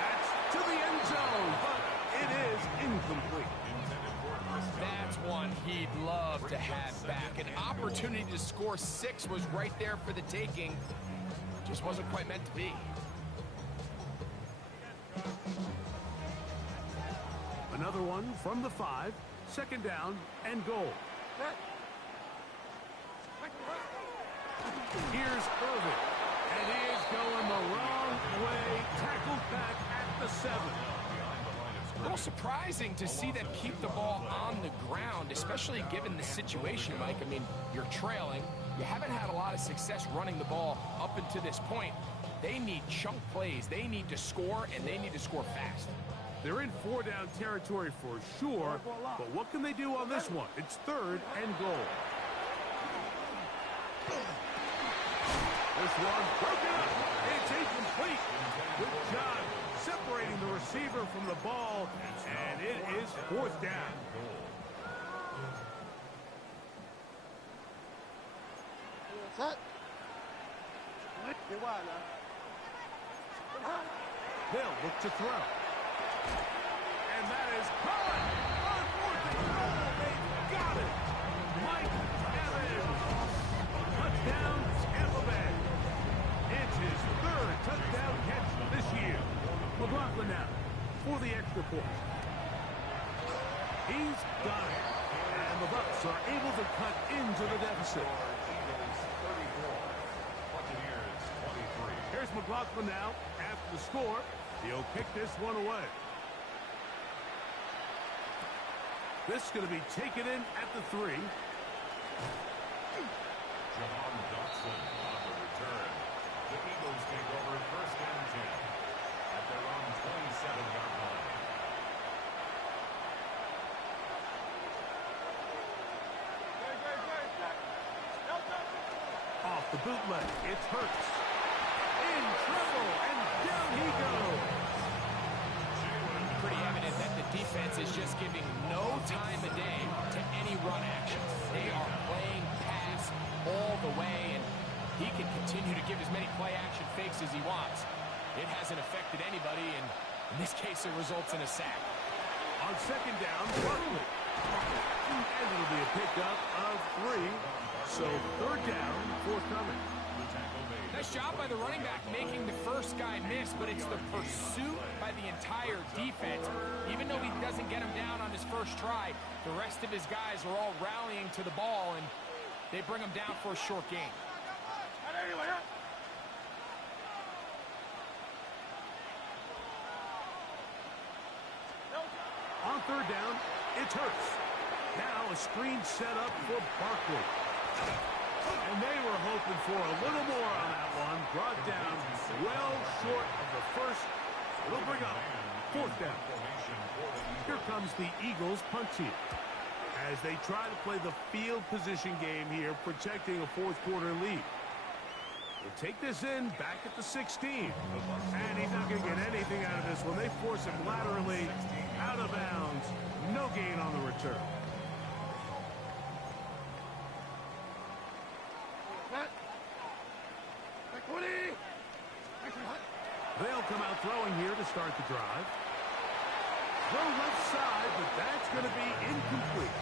That's to the end zone, but it is incomplete. That's one he'd love to have back. An opportunity to score 6 was right there for the taking. Just wasn't quite meant to be. Another one from the 5. Second down and goal. Here's Irvin. And he is going the wrong way. Tackled back at the 7. A little surprising to see them keep the ball on the ground, especially given the situation, Mike. I mean, you're trailing. You haven't had a lot of success running the ball up until this point. They need chunk plays. They need to score, and they need to score fast. They're in 4-down territory for sure, but what can they do on this one? It's third and goal. This one broken up. It's incomplete. Good job separating the receiver from the ball, and it is fourth down. They'll look to throw. And And that is caught on 4th and goal. They've got it. Mike Evans. Touchdown, Tampa Bay. It's his 3rd touchdown catch this year. McLaughlin now for the extra point. He's got it. And the Bucs are able to cut into the deficit. Eagles 34, Buccaneers 23. Here's McLaughlin now after the score. He'll kick this one away. This is going to be taken in at the 3. Jahan Dotson on the return. The Eagles take over 1st and 10 at their own 27-yard line. Off the bootleg, it's Hurts. In trouble, and down he goes. Pretty evident that the defense is just giving no time of day to any run action. They are playing pass all the way, and he can continue to give as many play-action fakes as he wants. It hasn't affected anybody, and in this case, it results in a sack. On 2nd down, Barkley. And it'll be a pickup of 3. So 3rd down, forthcoming. Nice job by the running back making the first guy miss, but it's the pursuit by the entire defense. Even though he doesn't get him down on his first try, the rest of his guys are all rallying to the ball, and they bring him down for a short gain. On 3rd down, it's Hurts. Now a screen set up for Barkley. And they were hoping for a little more on that one. Brought down well short of the first. It'll bring up 4th down. Here comes the Eagles punt team as they try to play the field position game here, protecting a 4th quarter lead. They'll take this in back at the 16. And he's not going to get anything out of this one. They force him laterally out of bounds. No gain on the return. They'll come out throwing here to start the drive. Throw left side, but that's going to be incomplete.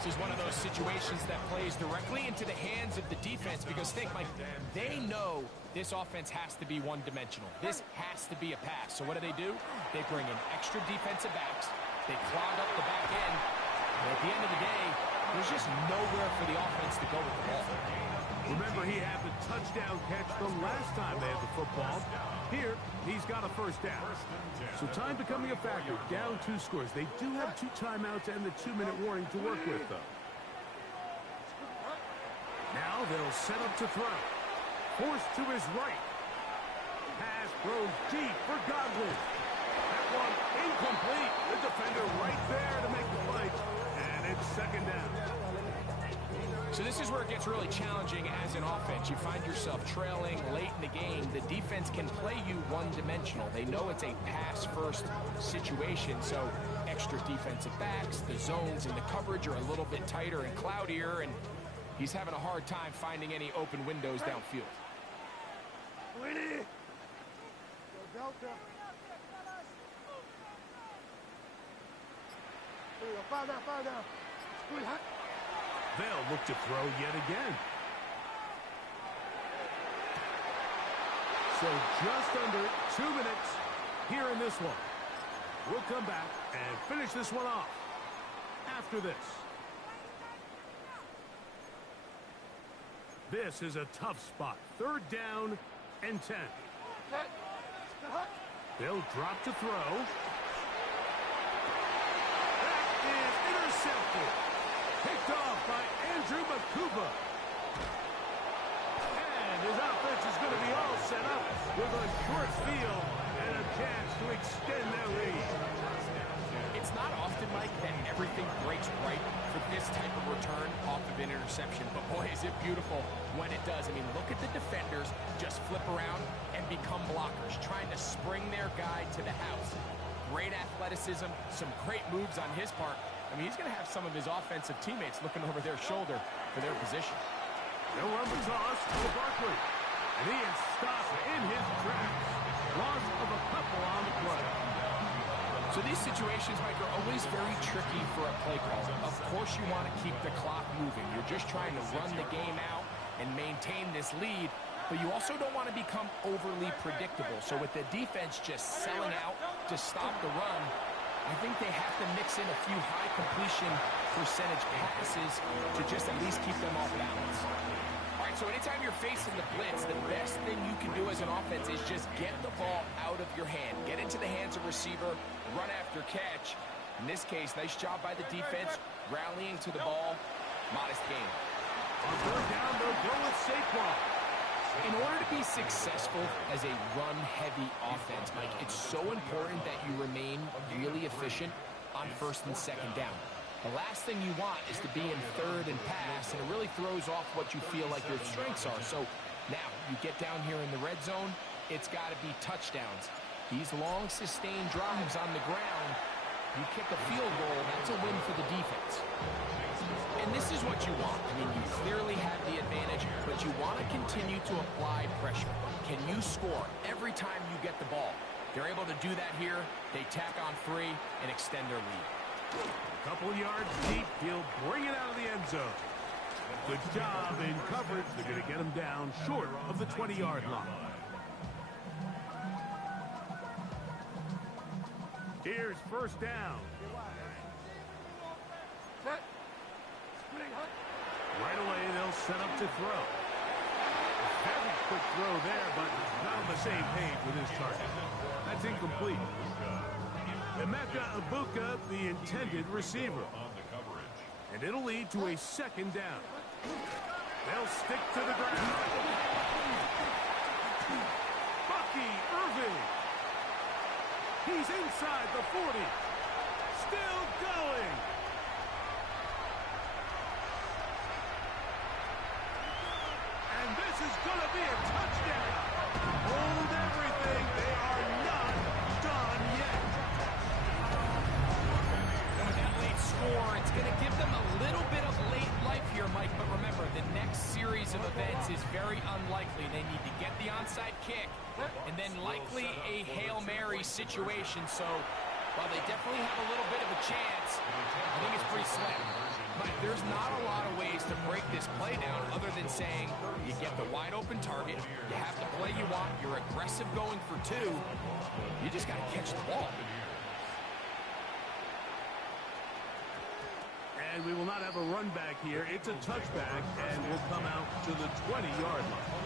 This is one of those situations that plays directly into the hands of the defense because think, Mike, they know this offense has to be one-dimensional. This has to be a pass. So what do? They bring in extra defensive backs. They clog up the back end. And at the end of the day, there's just nowhere for the offense to go with the ball. Remember, he had the touchdown catch the last time they had the football. Here, he's got a 1st down. So time becoming a factor. Down 2 scores. They do have 2 timeouts and the 2-minute warning to work with, though. Now they'll set up to throw. Forced to his right. Pass throws deep for Godwin. That one incomplete. The defender right there to make the fight. And it's 2nd down. So this is where it gets really challenging as an offense. You find yourself trailing late in the game. The defense can play you one-dimensional. They know it's a pass-first situation, so extra defensive backs, the zones and the coverage are a little bit tighter and cloudier, and he's having a hard time finding any open windows downfield. They'll look to throw yet again. So just under 2 minutes here in this one. We'll come back and finish this one off after this. This is a tough spot. 3rd down and 10. They'll drop to throw. That is intercepted. Picked off by Andrew Makuba. And his offense is going to be all set up with a short field and a chance to extend their lead. It's not often, Mike, that everything breaks right for this type of return off of an interception. But boy, is it beautiful when it does. I mean, look at the defenders just flip around and become blockers, trying to spring their guy to the house. Great athleticism, some great moves on his part. I mean, he's going to have some of his offensive teammates looking over their shoulder for their position. They'll run the toss to Barkley. And he is stopped in his tracks. Loss of a couple on the play. So these situations, Mike, are always very tricky for a play caller. Of course you want to keep the clock moving. You're just trying to run the game out and maintain this lead, but you also don't want to become overly predictable. So with the defense just selling out to stop the run, I think they have to mix in a few high completion percentage passes to just at least keep them off balance. All right, so anytime you're facing the blitz, the best thing you can do as an offense is just get the ball out of your hand. Get into the hands of receiver, run after catch. In this case, nice job by the defense, rallying to the ball. Modest gain. On third down, they'll go with Saquon. In order to be successful as a run-heavy offense, Mike, it's so important that you remain really efficient on first and second down. The last thing you want is to be in third and pass, and it really throws off what you feel like your strengths are. So now you get down here in the red zone, it's got to be touchdowns. These long, sustained drives on the ground, you kick a field goal, that's a win for the defense. And this is what you want. I mean, you clearly have the advantage, but you want to continue to apply pressure. Can you score every time you get the ball? They're able to do that here. They tack on 3 and extend their lead. A couple yards deep, he'll bring it out of the end zone. Good job in coverage. They're going to get him down short of the 20-yard line. Here's first down. Right away, they'll set up to throw. Very quick throw there, but not on the same page with his target. That's incomplete. Emeka Egbuka, the intended receiver. And it'll lead to a second down. They'll stick to the ground. Bucky Irving. He's inside the 40. Still going. And this is going to be a touchdown. Hold everything. They are not done yet. With that late score, it's going to give them a little bit of late life here, Mike. But remember, the next series of events is very unlikely. They need to get the onside kick and then likely a Hail Mary situation. So while they definitely have a little bit of a chance, I think it's pretty slim. But there's not a lot of ways to break this play down other than saying you get the wide open target, you have the play you want, you're aggressive going for 2, you just got to catch the ball. And we will not have a run back here. It's a touchback, and will come out to the 20-yard line.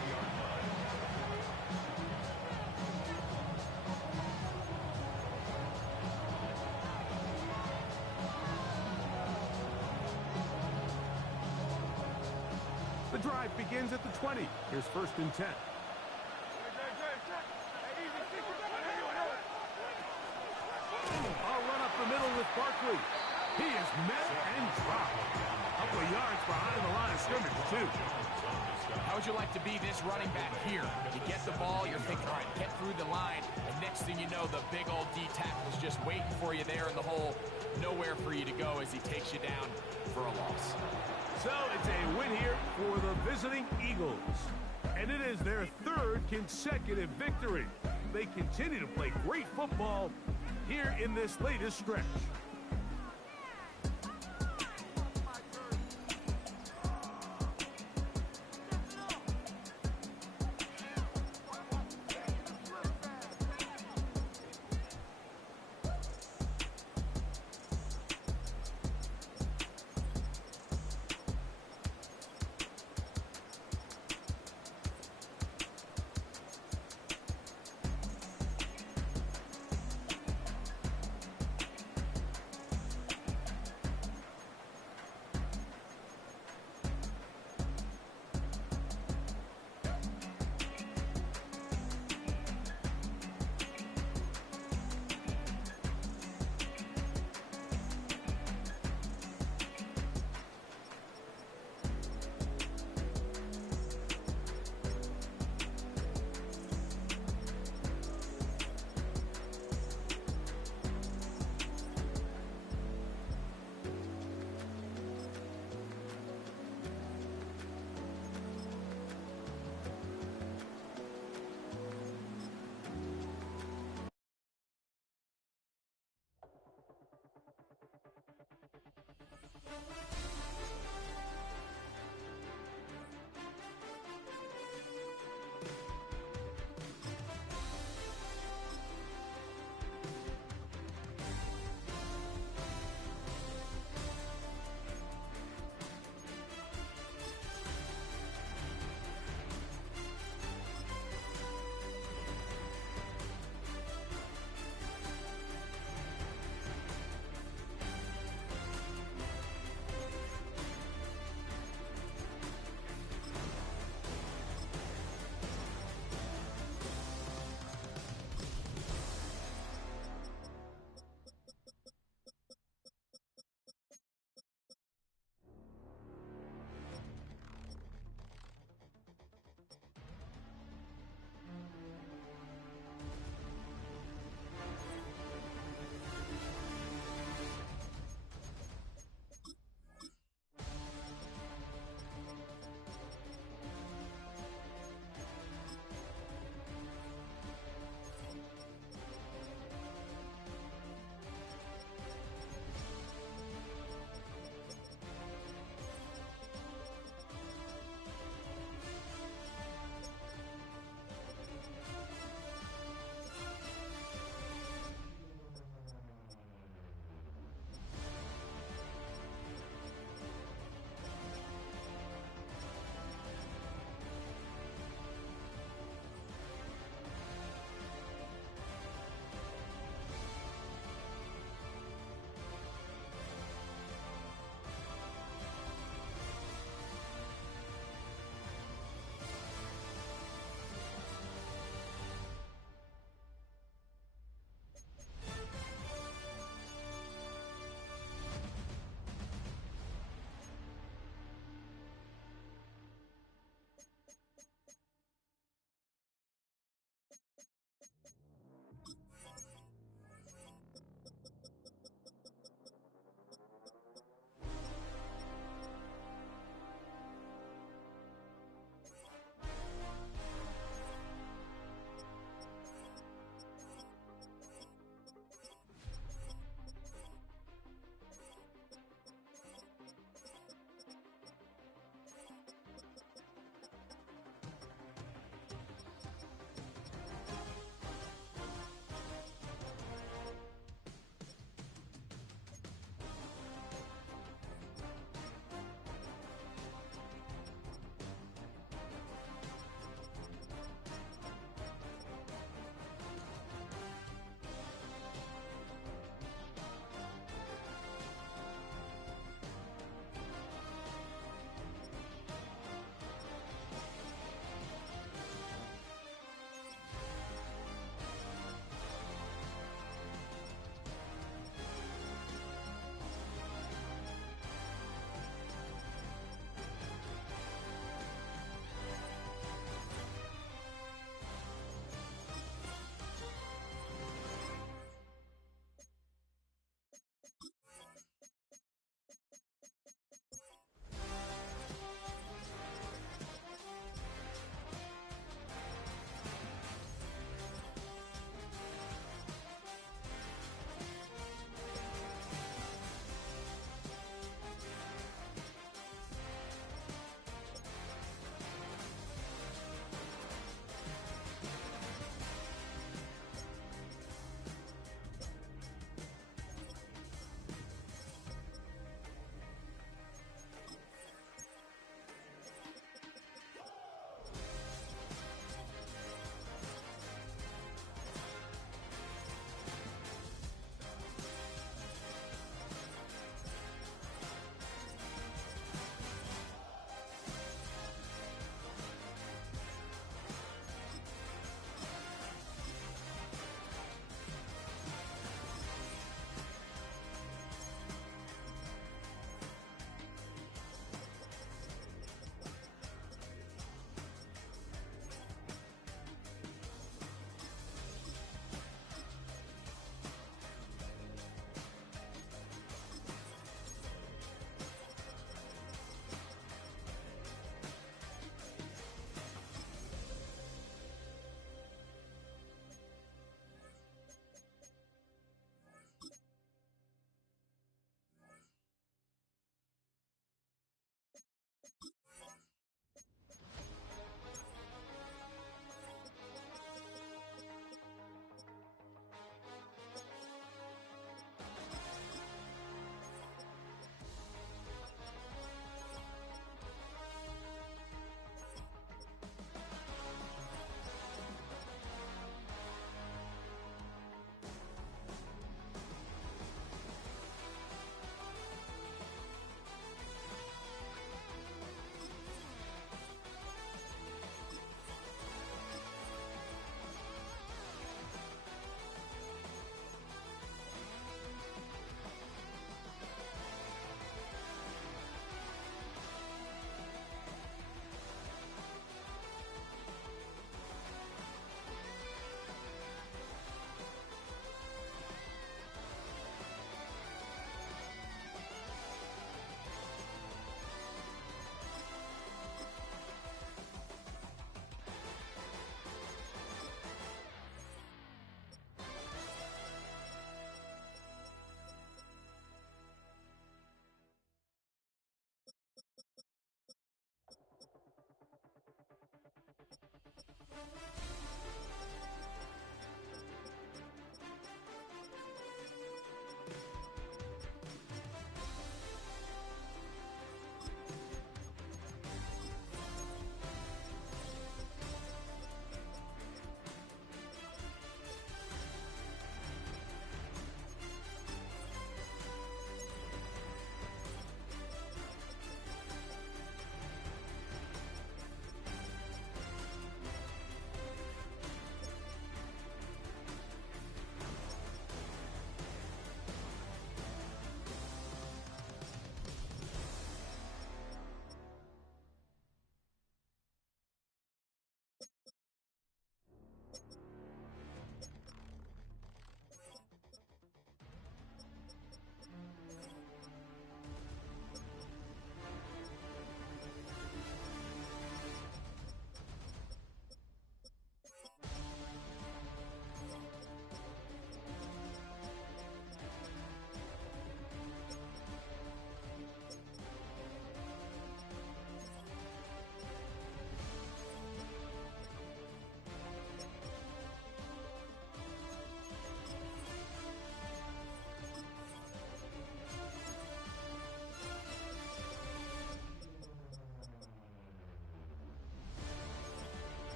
The drive begins at the 20. Here's first and 10. I'll run up the middle with Barkley. He is met and dropped. A couple of yards behind the line of scrimmage, too. How would you like to be this running back here? You get the ball, you're thinking, all right, get through the line, and next thing you know, the big old D tackle's just waiting for you there in the hole. Nowhere for you to go as he takes you down for a loss. So it's a win here for the visiting Eagles. And it is their 3rd consecutive victory. They continue to play great football here in this latest stretch.